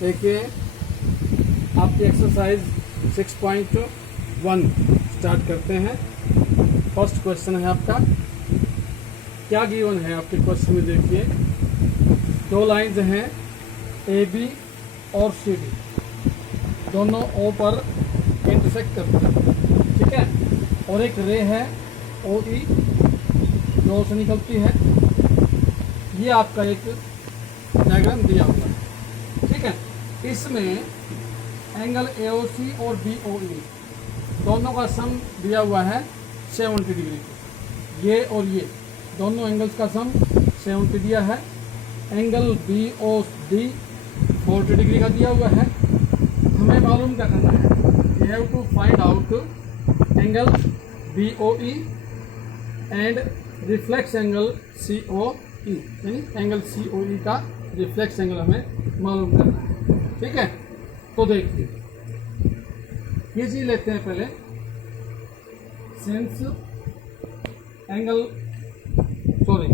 देखिए आपकी exercise 6.1 start करते हैं। फर्स्ट क्वेश्चन है आपका, क्या गिवन है आपके क्वेश्चन में। देखिए दो लाइंस हैं ए बी और सी डी, दोनों ओ पर इंटरसेक्ट करते हैं, ठीक है। और एक रे है ओ ई जो से निकलती है। ये आपका एक डायग्राम दिया हुआ है, ठीक है। इसमें एंगल ए ओ सी और बी ओ ई दोनों का सम दिया हुआ है 70 डिग्री। ये और ये दोनों एंगल्स का सम 70 दिया है। Angle B O D 40 degree का दिया हुआ है। हमें मालूम क्या करना है, we have to find out angle B O E and reflex angle C O E, यानी एंगल सी ओ ई का रिफ्लेक्स एंगल हमें मालूम करना है, ठीक है। तो देखिए ये चीज लेते हैं पहले, सिंस एंगल, सॉरी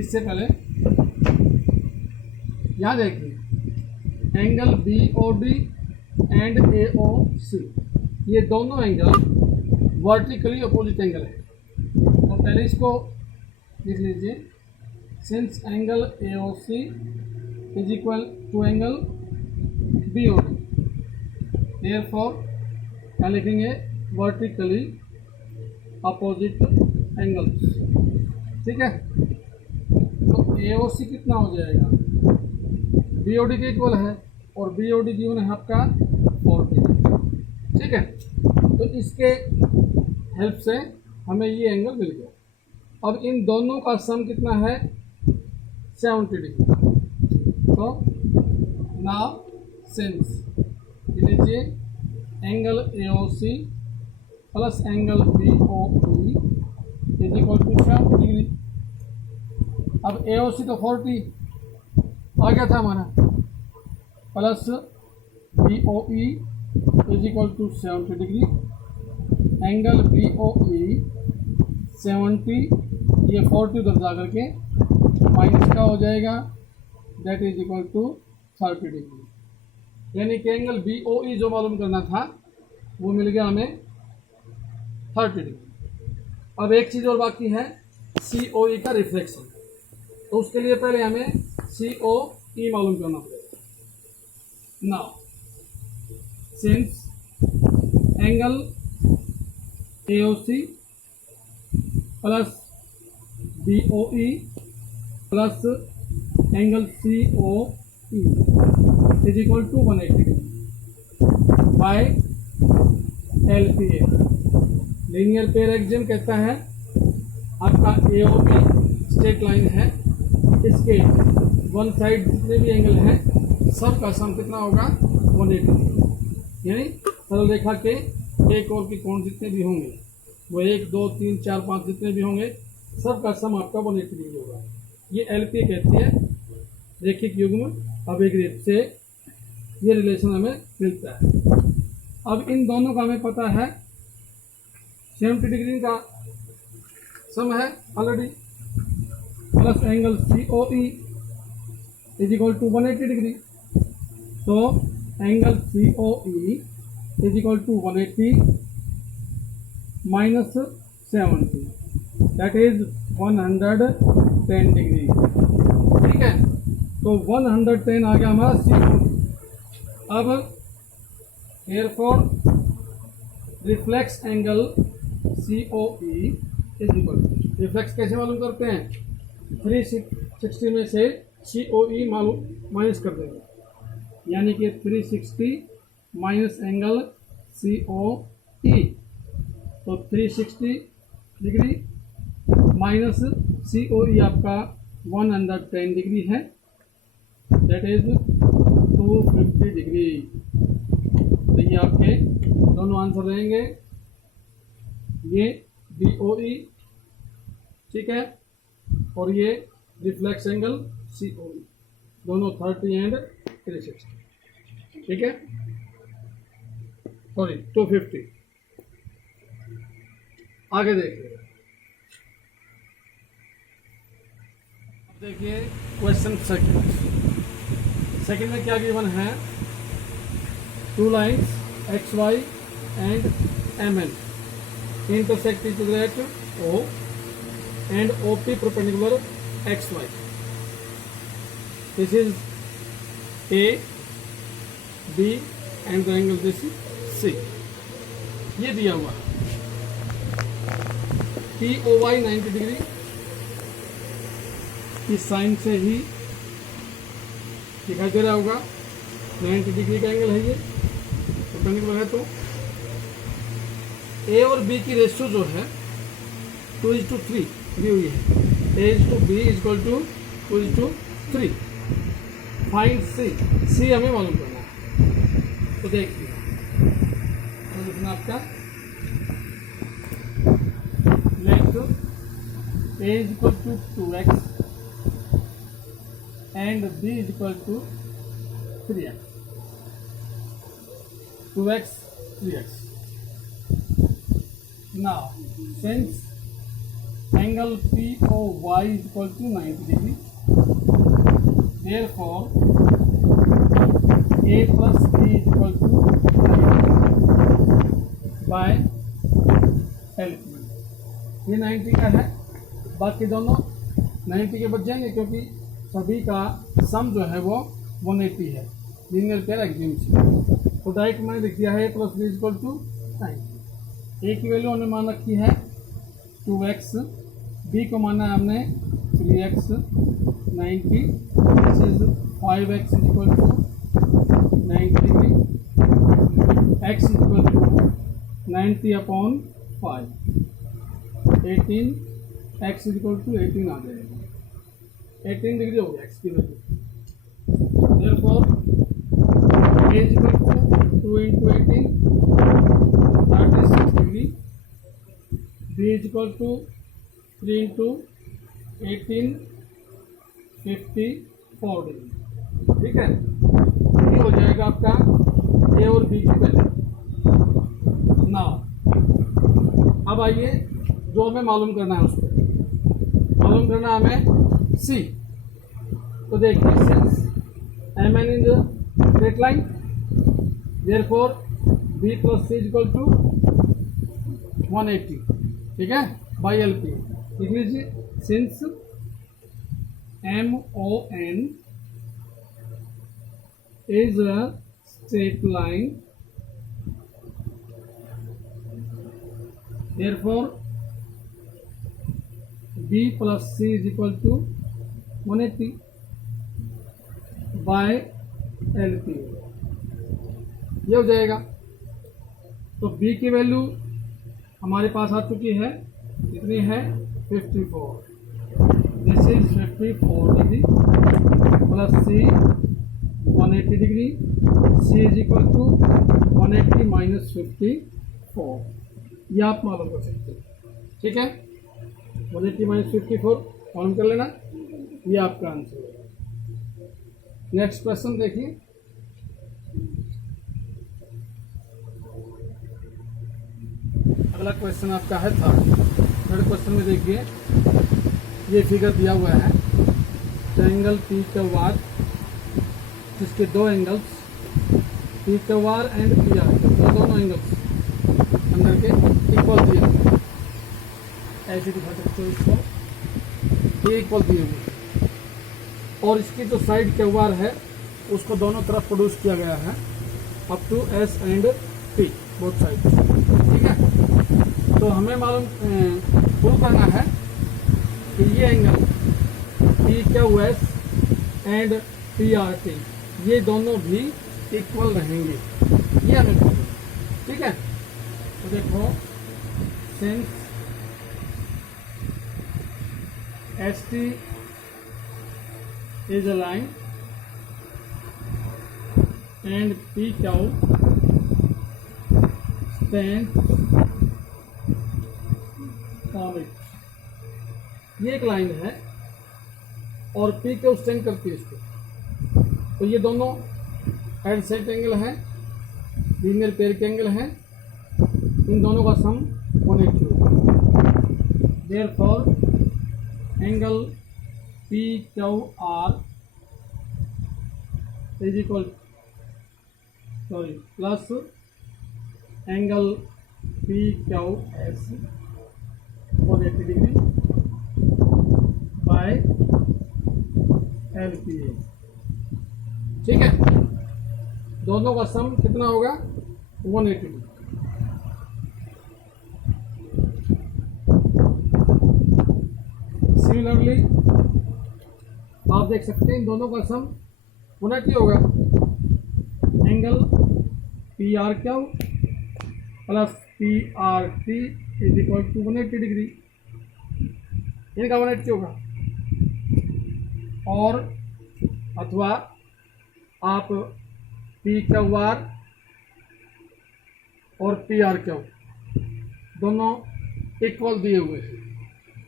इससे पहले यहाँ देखिए angle B O D and A O C, ये दोनों एंगल वर्टिकली अपोजिट एंगल है। तो पहले इसको लिख लीजिए, since angle A O C is equal to angle B O D, therefore क्या लिखेंगे, वर्टिकली अपोजिट एंगल्स, ठीक है। तो ए ओ सी कितना हो जाएगा, बी ओ डी के इक्वल है और बी ओ डी गिवन है आपका 40, ठीक है। तो इसके हेल्प से हमें ये एंगल मिल गया। अब इन दोनों का सम कितना है, 70 डिग्री। तो नाउ सिंस लीजिए angle A O C plus angle B O E is equal to 70 degree. अब ए ओ सी तो 40 आ गया था हमारा, plus B O E is equal to 70 degree. Angle B O E 70, ये 40 उधर जा करके माइनस का हो जाएगा, that is equal to 30 degree. यानी कि एंगल बी ओ ई जो मालूम करना था वो मिल गया हमें 30 डिग्री। अब एक चीज़ और बाकी है, सी ओ ई का रिफ्लेक्शन। तो उसके लिए पहले हमें सी ओ ई मालूम करना पड़ेगा। Now since angle A O C plus B O E plus angle C O E is equal to 180 degree by L P A, linear pair axiom कहता है आपका A O P straight line है, इसके one side जितने भी angle हैं सब का सम कितना होगा, 180 डिग्री। यानी सरल रेखा के एक और के कोण जितने भी होंगे वो 1 2 3 4 5 जितने भी होंगे सब का सम आपका 180 डिग्री होगा। ये एल पी कहती है रैखिक युग्म अभिक्रिया से ये रिलेशन हमें मिलता है। अब इन दोनों का हमें पता है 70 डिग्री का सम है already, plus angle C O E is equal to 180 degree. तो angle C O E is equal to 180 minus 70, that is 110 degree, ठीक है। तो 110 आ गया हमारा सी ओ ई। अब therefore reflex angle C O E is equal, reflex कैसे मालूम करते हैं, 360 में से सी ओ ई मालूम माइनस कर देंगे, यानी कि 360 माइनस एंगल सी ओ ई, तो 360 डिग्री माइनस सी ओ ई आपका 110 डिग्री है, दैट इज 250 डिग्री। तो ये आपके दोनों आंसर रहेंगे, ये बी ओ ई, ठीक है, और ये रिफ्लेक्स एंगल सी ओ ई, दोनों 30 एंड 360, ठीक है, सॉरी 250। आगे देखिए, देखिए क्वेश्चन सेकंड, सेकंड में क्या गिवन है, two lines X Y and M N intersect each other at O and OP perpendicular XY. This is A, B and the angle this is C. ये दिया हुआ POY 90 degree की sign से ही दिखाई दे रहा होगा, 90 डिग्री का एंगल है ये, परपेंडिकुलर है। तो ए और बी की रेशियो जो है 2:3 दी हुई है, A/B = 2:3। फाइंड सी हमें मालूम करना है। तो देखिए सॉल्यूशन आपका late A = 2x and B = 3x, 2x 3x. Now, since angle POY = 90 degree, therefore A plus B = 90 by LP. ये 90 का है, बाकी दोनों 90 के बच जाएंगे क्योंकि सभी का सम जो है वो 180 है, लीनियर पेयर एक्सियम से। तो डायरेक्ट मैंने लिख दिया है A plus B = 90। ए की वैल्यू हमने मान रखी है 2x, बी को माना है हमने 3x 90, this is 5x = 90 degree, x = 90/5, 18, x = 18 आ जाएगा, 18 डिग्री हो गया x की value. Therefore A = 2 × 18 36 degree, B = 3 × 18 54 degree. ठीक है, ये हो जाएगा आपका ए और बी की वैल्यू। नाउ अब आइए जो हमें मालूम करना है, उसको मालूम करना है हमें सी। तो देखिए since M N in the straight line, therefore B plus C = 180, ठीक है, बाई LP लिख लीजिए। Since MON is a straight line, therefore B plus C = 180 by LP, ये हो जाएगा। तो B की वैल्यू हमारे पास आ चुकी है, कितनी है 54, this is 54 degree plus C 180 degree, C = 180 - 54, ये आप मालूम कर सकते हैं। ठीक है, 180 - 54 मालूम कर लेना, ये आपका आंसर है। नेक्स्ट क्वेश्चन देखिए, अगला क्वेश्चन आपका है थर्ड क्वेश्चन में देखिए, ये फिगर दिया हुआ है, ट्रायंगल PQR जिसके दो एंगल्स PQR एंड PR, तो दोनों एंगल्स अंदर के इक्वल दिए हुए, ऐसे दिखा सकते हो इसको, ये इक्वल दिए हुए, और इसकी जो साइड QR है उसको दोनों तरफ प्रोड्यूस किया गया है up to S and P, both side. ठीक है, तो हमें मालूम प्रूव करना है कि ये एंगल PQS एंड PRT ये दोनों भी इक्वल रहेंगे, ये हमें प्रूव करना है। ठीक है, तो देखो since ST is a line and PQ stands on it, ये एक लाइन है और PQ स्टैंड करती है इसको, तो ये दोनों एडसेट एंगल है, लीनियर पेयर के एंगल है, इन दोनों का सम 180 होगा। Therefore angle PQR is equal plus angle P Q S 180 degree by L P ए। ठीक है, दोनों का सम कितना होगा 180 डिग्री। सिमिलरली आप देख सकते हैं इन दोनों का सम 180 होगा। Angle P R Q plus P R T is equal to 180 degree, इनका 180 होगा। और अथवा आप पी क्यू आर और पी आर क्यू दोनों इक्वल दिए हुए हैं,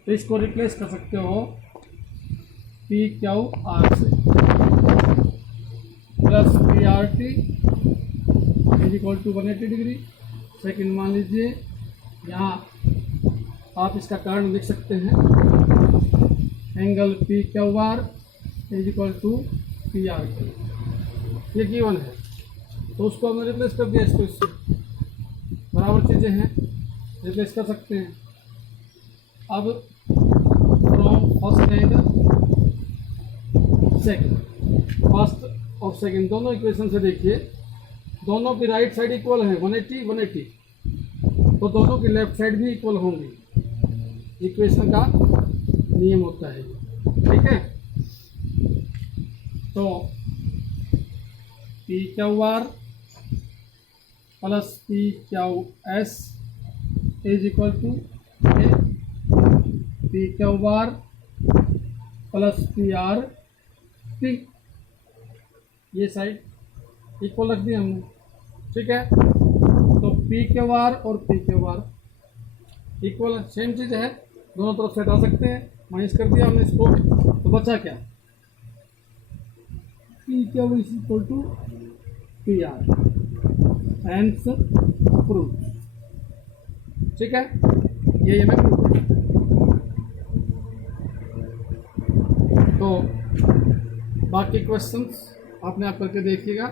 तो इसको रिप्लेस कर सकते हो पी क्यू आर से plus P R T is equal to 180 degree. Second मान लीजिए, यहाँ आप इसका कारण लिख सकते हैं angle P Q R is equal to P R Q, ये गिवन है, तो उसको हमने रिप्लेस कर दिया। इसको इससे बराबर चीज़ें हैं, रिप्लेस कर सकते हैं। अब from first angle second, first और सेकंड दोनों इक्वेशन से देखिए, दोनों की राइट साइड इक्वल है 180 180, तो दोनों की लेफ्ट साइड भी इक्वल होंगी। इक्वेशन का नियम होता है, ठीक है। तो P Q R plus P Q S is equal to P Q R plus P R T, ये साइड इक्वल रख दिया हमने, ठीक है। तो पी क्यू आर और P Q R equal same चीज़ है, दोनों तरफ से हटा सकते हैं, माइनस कर दिया हमने इसको, तो बचा क्या P Q is equal to P R, hence proof, ठीक है। ये हमें प्रूफ है। तो बाकी क्वेश्चंस आपने आप करके देखिएगा,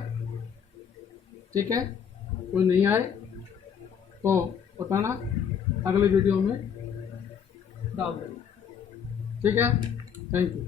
ठीक है। कोई नहीं आए तो बताना, अगले वीडियो में डाल देंगे, ठीक है। Thank you.